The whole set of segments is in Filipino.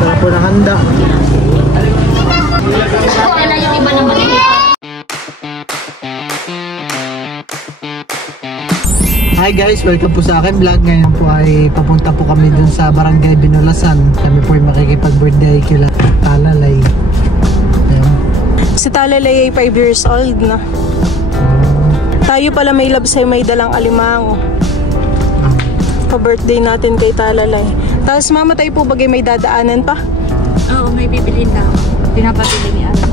Ito na po nakahanda. Kailan yung iba naman? Hi guys, welcome po sa akin vlog. Ngayon po ay papunta po kami dun sa Barangay Binulasan. Kami po ay makikipag-birthday kila Talalay. Ayan. Si Talalay ay 5 years old na. Tayo pala may love sa'yo, may dalang alimango. Pa-birthday natin kay Talalay. Tapos mama, tayo po bagay may dadaanan pa? Oo, may bibilin na ako. Pinapabili ni Ate.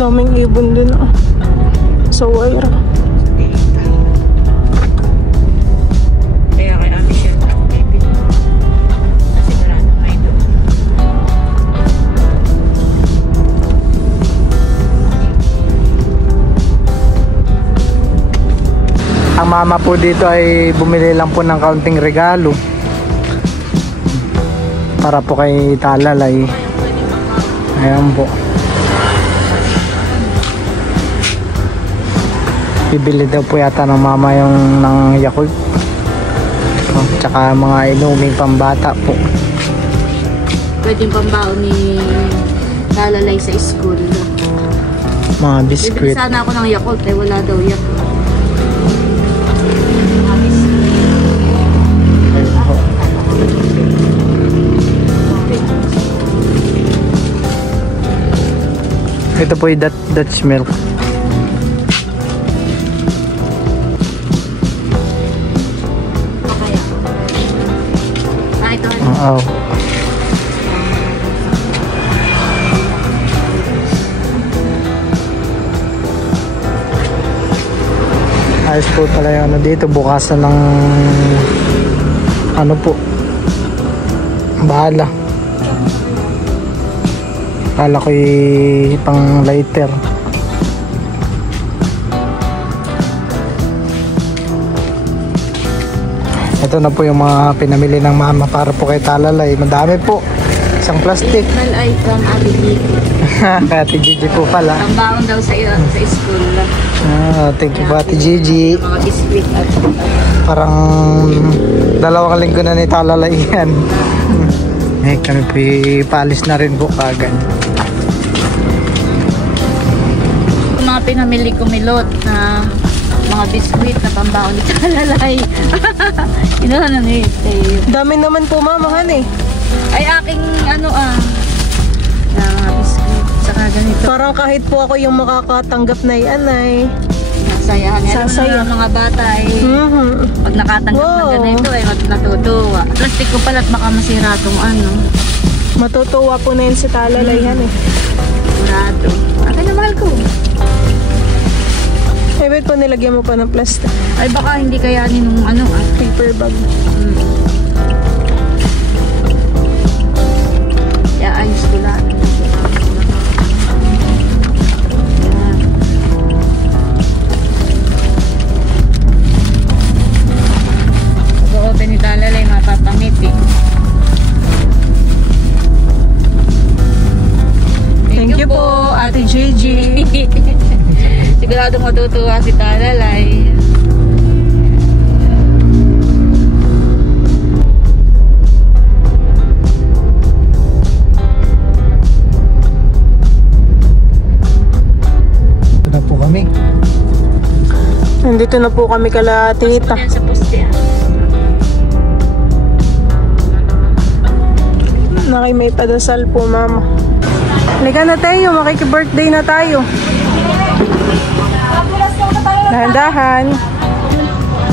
Daming ibon din sa wire. Kaya kay Ami siya kasi marami may doon. Ang mama po dito ay bumili lang po ng kaunting regalo para po kay Talalay. Ayan po. Bibili daw po yata ng mama yung ng Yakult. Tsaka mga inuming pambata po. Pwedeng pambaon ni Talalay sa school. Mga biskwit. Bibili sana ako ng Yakult eh, wala daw Yakult. Ito po yung Dutch milk. Oh. Ayos po pala yung ano dito, bukasan ng ano po, bahala. Kala ko'y pang lighter. Ito na po yung mga pinamili ng mama para po kay Talalay. Madami po. Isang plastic. Well, ay from Ate Gigi. Kay Ate Gigi po pala. Pambaon daw sa school. Thank you po Ate Gigi. Mga biscuit at Parang 2 linggo na ni Talalay yan. Kami po ipalis na rin po kagad. mga pinamili ko milot na mga biskuit na pambaon ni Talalay. Inuha na ni Dami naman po mamahan eh. Ay aking ano na mga biskuit saka ganito. Parang kahit po ako yung makakatanggap na yan ay sasayahan. Sasaya. Mga bata ay pag nakatanggap ng ganito ay natutuwa. Plastic ko pala at baka masira itong ano. Matutuwa po na yun si Talalay yan eh. Sigurado. Akin na mahal ko. Eh, wait po nilagyan mo pa ng plastic. Ay baka hindi kayanin nung ano paper bag. Kaya ayos ko lang. Pag-open ni Talalay mapapangiti. Thank you po, Ate Gigi. Siguradong matutuwa si Talalay. Ito na po kami. Nandito na po kami kala tita. Sa poste. Nakay may padasal po mama. Halika na tayo, makiki-birthday na tayo. Dahan-dahan.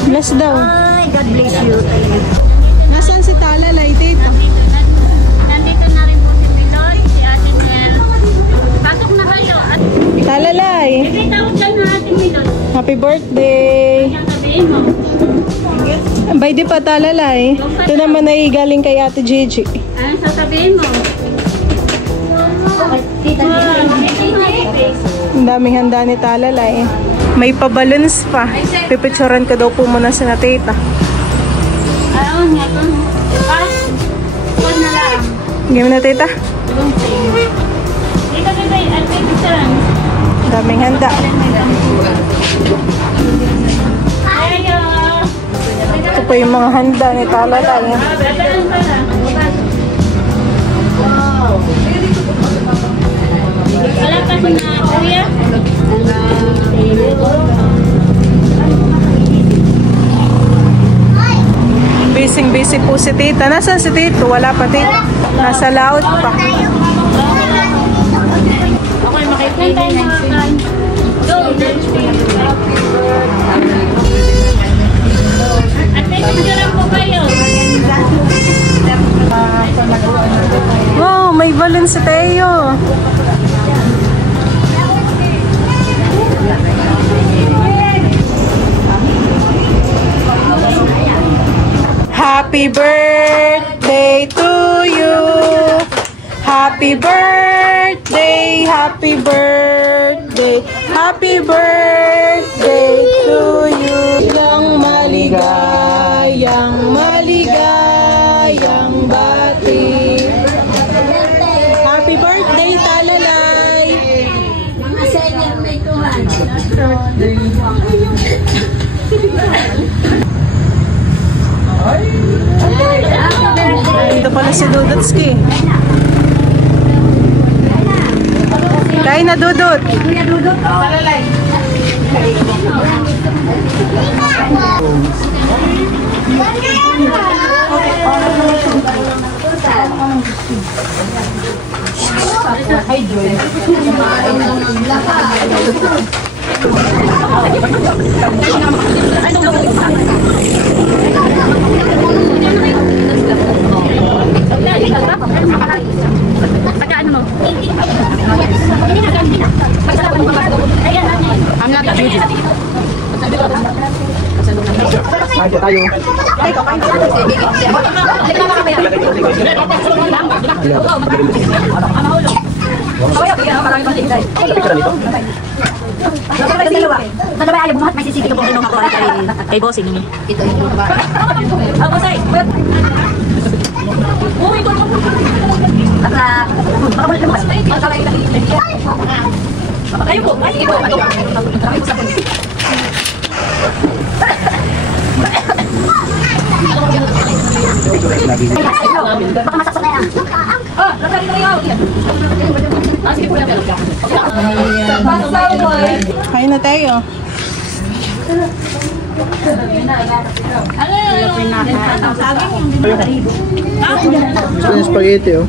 Bless daw. Ay, God bless you. Nasaan si Talalay, tita? Nandito na rin po si Piloy, si Ate Nel. Pasok na kayo. Talalay. May tawag dyan na Ate Piloy. Happy birthday. Ang sabihin mo. Bay di pa talalay. Ito naman ay galing kay Ate Gigi. Anong sasabihin mo? Ang daming handa ni talalay. May pa-balloons pa. Pipicturan ko daw po muna sa natita. Ayaw nga ito. Huwag na lang. Game na tita. Dito bebe, at pipicturan. Ang daming handa. Ayaw. Ito po yung mga handa ni talalay. Ganun pala. Wala pa si na kuya. Busy po si tita. Nasaan si tito? Wala pa tita. Nasa laot pa. Okay, makikita next week. Go! At may picturean po kayo. Wow, may balloon si Teo. Happy birthday to you. Happy birthday, happy birthday, happy birthday to you. Yang maligayang bati. Happy birthday, talalay. Mga senior may tuhan. Ito pala si Dudutski. Kain na, Dudut. Kuya Dudut, talalay. Kain tayo. Dalawa ayaw buhat, may sisigi ko po rin ako kay bossing niya. Ito yung ba? Ako say. Uy, ko. Baka baka mo mas. Kayo po, ay ito. Kami sa pulis. Baka masaksak na yan. Oh, lagay na kayo. Sige po lang. Kain na tayo. Gusto niya spaghetti, oh.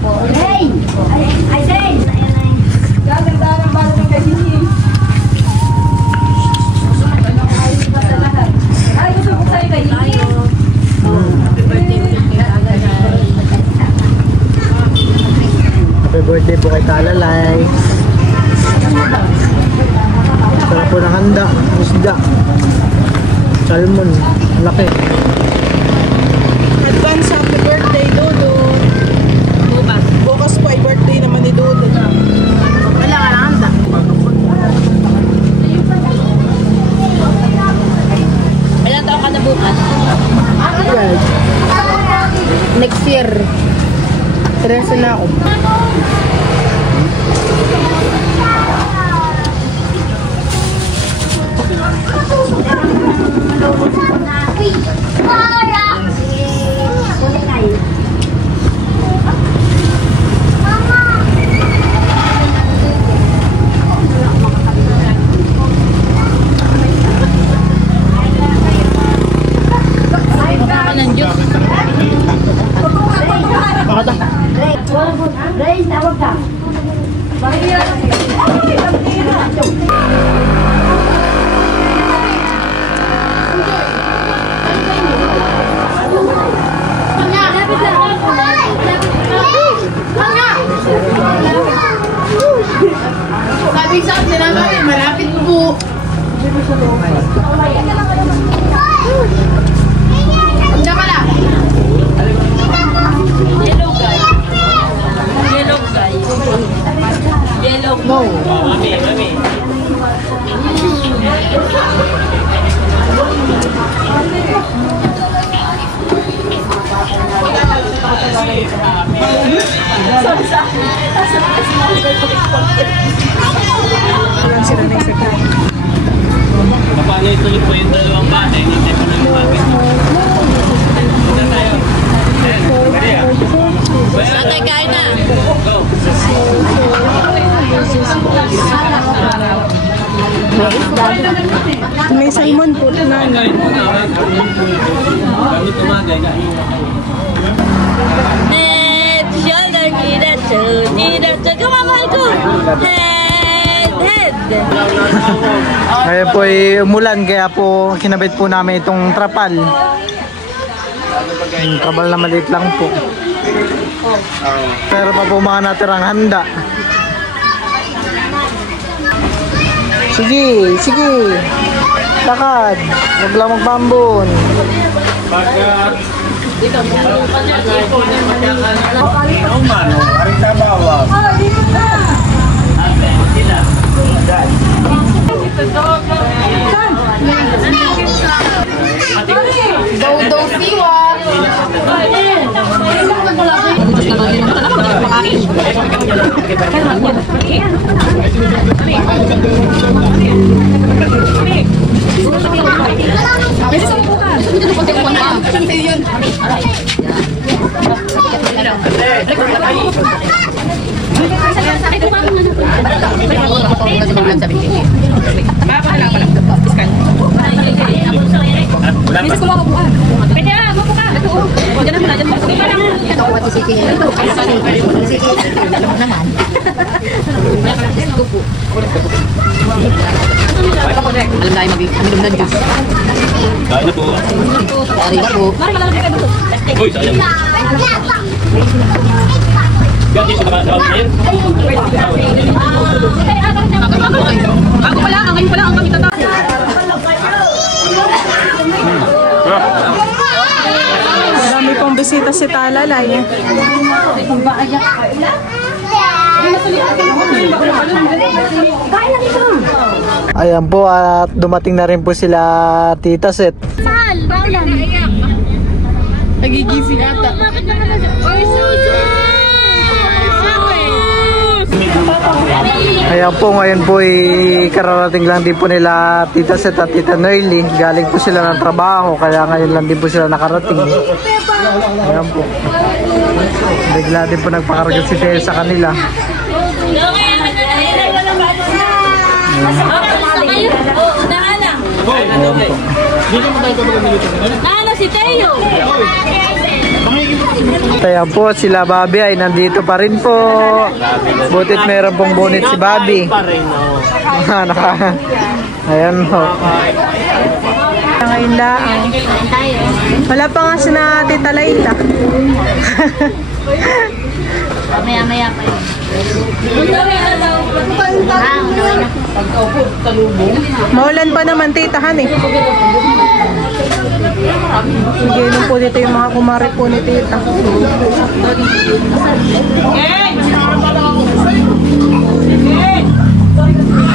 I say. Happy birthday po kay talalay. Sarap po ng handa. Isda. Salmon. Laki. Advance happy birthday, Dodo. Bukas po ay birthday naman ni Dodo. Wala ka na handa. Ilan taon ka na bukas? Right. Next year. Seryoso na ako. Sabi sa akin na kami, malapit po. Susunod po yung dalawang bata, hindi po lang lumapit. Punta tayo. Tatay, kain na. Go. May salmon po na. Kain muna. Kami tumagay. Head, shoulder, knee, kumamahal ko. Head. Ngayon po ay umulan kaya po kinabit po namin itong trapal. Yung trapal na maliit lang po. Pero pa po mga natirang handa. Sige, sige. Lakad. Huwag lang magbambon. Daw siwa. Pwede ah, mapo ka. Diyan na muna, diyan mo. Ito ko pati sige. Sige. Naman. Alam na ay mag-inom ng juice. Kain na po. Sorry na po. Mari malalagay ka dito. Uy, sayang. Gati sa mga tao ngayon. Ako pala, ngayon pala ang kami tata. Marami pong bisita si Talalay. Ayan po at dumating na rin po sila Tita Set. Nagigising ata. Ayan po, ngayon po kararating lang din po nila Tita Set at Tita Noily. Galing po sila ng trabaho kaya ngayon lang din po sila nakarating. Ayan po. Bigla din po nagpakarga si Teo sa kanila. Nalo si Teo. Kaya po sila Bobby ay nandito pa rin po. Butit meron pong bonit si Bobby. Ayan po. Ngayon lang. Wala pa nga si na Tita Layla. Maya pa yun. Maulan pa naman titahan eh. Ganun po dito yung mga kumari po ni Tita.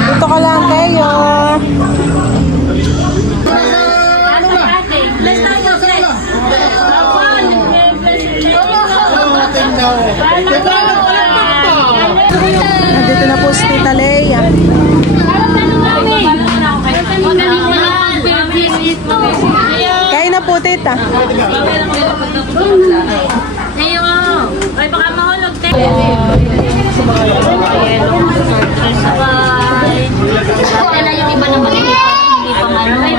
Dito ka lang kayo. Nandito na po si Tita Leia. Kain na po, Tita. Ay, baka mahulog, Teo. Kaya yung iba naman hindi pa ano eh.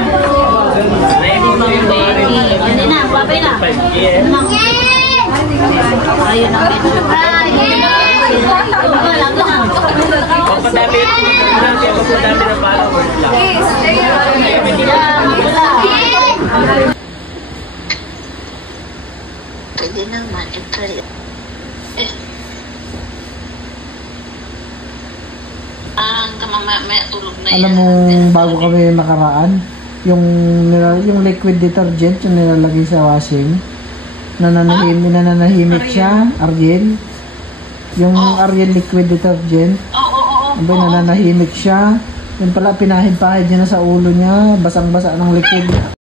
Hindi pa ready. Hindi na, babay na. Ayun ang medyo. Wala ka na. Papadami na followers lang. Pwede naman. May tulog na yan. Alam mo, bago kami nakaraan, yung liquid detergent, yung nilalagay sa washing, nananahimik siya, Ariel. Yung Ariel liquid detergent, nananahimik siya. Yung pala, pinahid-pahid niya na sa ulo niya, basang-basa ng liquid.